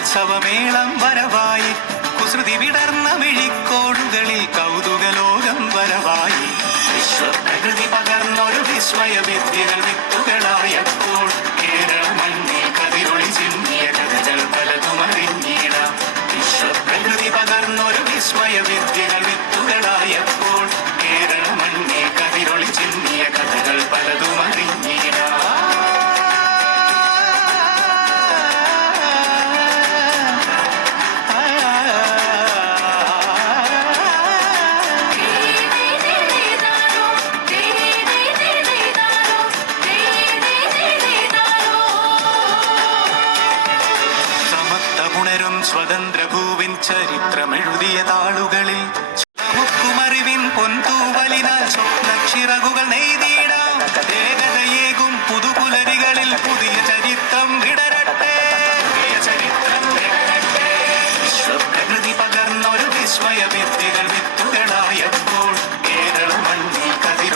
ഉത്സവമേളം വരവായി. കുസൃതി വിടർന്ന മിഴിക്കോടുകളിൽ കൗതുകലോകം വരവായി. വിശ്വപ്രകൃതി പകർന്നൊരു വിസ്മയ വിദ്യകൾ വിശ്വപ്രകൃതി പകർന്നൊരു വിസ്മയ വിദ്യകൾ വിത്തുകളായപ്പോൾ കേരള മണ്ണിൽ കതിരൊളി ചിന്തിയ കഥകൾ പലതും സ്വതന്ത്രഭൂവിൻ ചരിത്രമെഴുതിയതാളുകളിൽ മുക്കുമറിവിൻ പൊൻതൂവലിനാൽ സ്വപ്നക്ഷിറകുകൾ നെയ്തിടാം. ഏകതയേകും പുതുപുലരികളിൽ പുതിയ ചരിത്രം വിടരട്ടെ. ചരിത്രം വിടരട്ടെ. പകർന്നൊരു വിസ്മയ വിദ്യകൾ